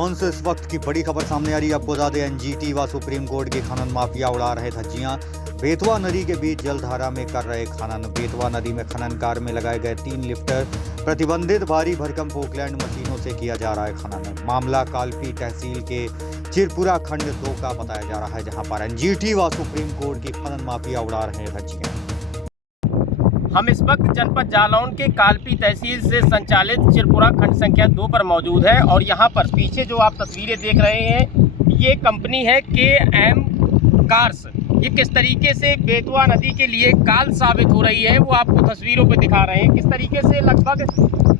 जालौन से इस वक्त की बड़ी खबर सामने आ रही है। आपको बता दें, एनजीटी व सुप्रीम कोर्ट के खनन माफिया उड़ा रहे धज्जियां। बेतवा नदी के बीच जलधारा में कर रहे खनन। बेतवा नदी में खनन कार्य में लगाए गए 3 लिफ्टर प्रतिबंधित भारी भरकम पोकलैंड मशीनों से किया जा रहा है खनन। मामला कालपी तहसील के चिरपुरा खंड 2 का बताया जा रहा है, जहां पर एनजीटी व सुप्रीम कोर्ट के खनन माफिया उड़ा रहे हैं धज्जियां। हम इस वक्त जनपद जालौन के कालपी तहसील से संचालित चिरपुरा खंड संख्या 2 पर मौजूद है और यहाँ पर पीछे जो आप तस्वीरें देख रहे हैं, ये कंपनी है KM कार्स। ये किस तरीके से बेतवा नदी के लिए काल साबित हो रही है वो आपको तस्वीरों पे दिखा रहे हैं। किस तरीके से लगभग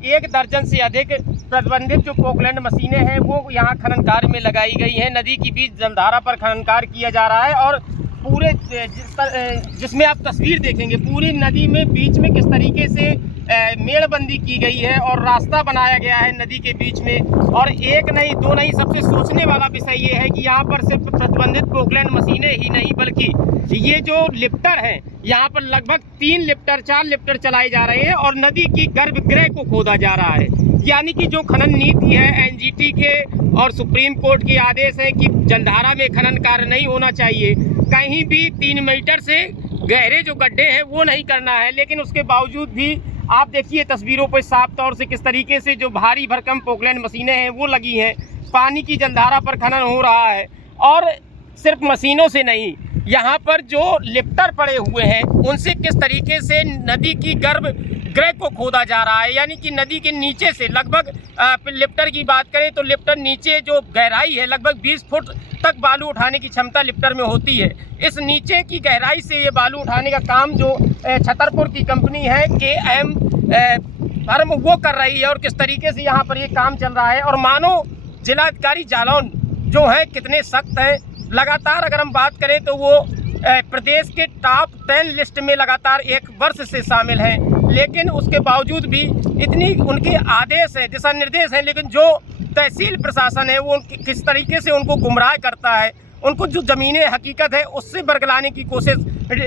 1 दर्जन से अधिक प्रतिबंधित जो पोकलैंड मशीनें हैं वो यहाँ खनन कार्य में लगाई गई हैं। नदी के बीच जलधारा पर खनन कार्य किया जा रहा है और पूरे जिसमें आप तस्वीर देखेंगे, पूरी नदी में बीच में किस तरीके से मेड़बंदी की गई है और रास्ता बनाया गया है नदी के बीच में। और 1 नहीं 2 नहीं, सबसे सोचने वाला विषय ये है कि यहाँ पर सिर्फ प्रतिबंधित पोकलैंड मशीनें ही नहीं बल्कि ये जो लिफ्टर हैं, यहाँ पर लगभग 3 लिफ्टर 4 लिफ्टर चलाए जा रहे हैं और नदी की गर्भगृह को खोदा जा रहा है। यानी कि जो खनन नीति है एनजीटी के और सुप्रीम कोर्ट के आदेश है कि जलधारा में खनन कार्य नहीं होना चाहिए, कहीं भी 3 मीटर से गहरे जो गड्ढे हैं वो नहीं करना है। लेकिन उसके बावजूद भी आप देखिए तस्वीरों पर साफ तौर से किस तरीके से जो भारी भरकम पोकलैंड मशीनें हैं वो लगी हैं। पानी की जलधारा पर खनन हो रहा है और सिर्फ मशीनों से नहीं, यहाँ पर जो लिफ्टर पड़े हुए हैं उनसे किस तरीके से नदी की गर्भगृह को खोदा जा रहा है। यानी कि नदी के नीचे से लगभग लिफ्टर की बात करें तो लिफ्टर नीचे जो गहराई है लगभग 20 फुट तक बालू उठाने की क्षमता लिफ्टर में होती है। इस नीचे की गहराई से ये बालू उठाने का काम जो छतरपुर की कंपनी है KM फर्म वो कर रही है और किस तरीके से यहाँ पर ये काम चल रहा है। और मानो जिलाधिकारी जालौन जो है कितने सख्त हैं। लगातार अगर हम बात करें तो वो प्रदेश के टॉप 10 लिस्ट में लगातार 1 वर्ष से शामिल हैं, लेकिन उसके बावजूद भी इतनी उनके आदेश हैं, दिशा निर्देश हैं, लेकिन जो तहसील प्रशासन है वो किस तरीके से उनको गुमराह करता है। उनको जो ज़मीनें हकीकत है उससे बरगलाने की कोशिश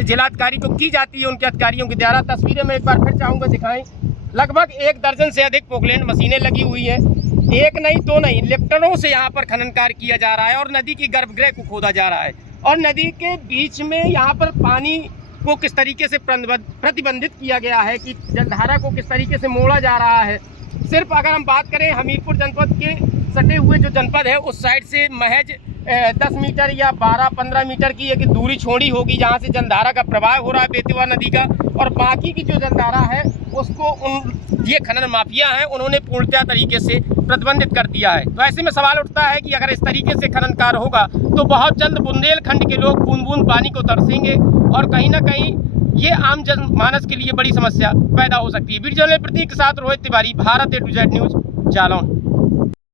जिलाधिकारी को की जाती है उनके अधिकारियों के द्वारा। तस्वीरें मैं एक बार फिर चाहूँगा दिखाएं। लगभग 1 दर्जन से अधिक पोकलैंड मशीनें लगी हुई हैं। 1 नहीं 2 नहीं, लिफ्टरों से यहाँ पर खनन कार्य किया जा रहा है और नदी की गर्भगृह को खोदा जा रहा है। और नदी के बीच में यहाँ पर पानी को किस तरीके से प्रतिबंधित किया गया है कि जलधारा को किस तरीके से मोड़ा जा रहा है। सिर्फ अगर हम बात करें हमीरपुर जनपद के सटे हुए जो जनपद है उस साइड से महज 10 मीटर या 12-15 मीटर की एक दूरी छोड़ी होगी जहाँ से जलधारा का प्रवाह हो रहा है बेतवा नदी का, और बाकी की जो जलधारा है उसको ये खनन माफिया हैं उन्होंने पूर्णतः तरीके से प्रतिबंधित कर दिया है। तो ऐसे में सवाल उठता है कि अगर इस तरीके से खनन कार्य होगा तो बहुत जल्द बुंदेलखंड के लोग बूंद बूंद पानी को तरसेंगे और कहीं ना कहीं ये आम जनमानस के लिए बड़ी समस्या पैदा हो सकती है। वीडियो जर्नलिस्ट प्रतीक के साथ Rohit Tiwari, Bharat A to Z news, Jalaun.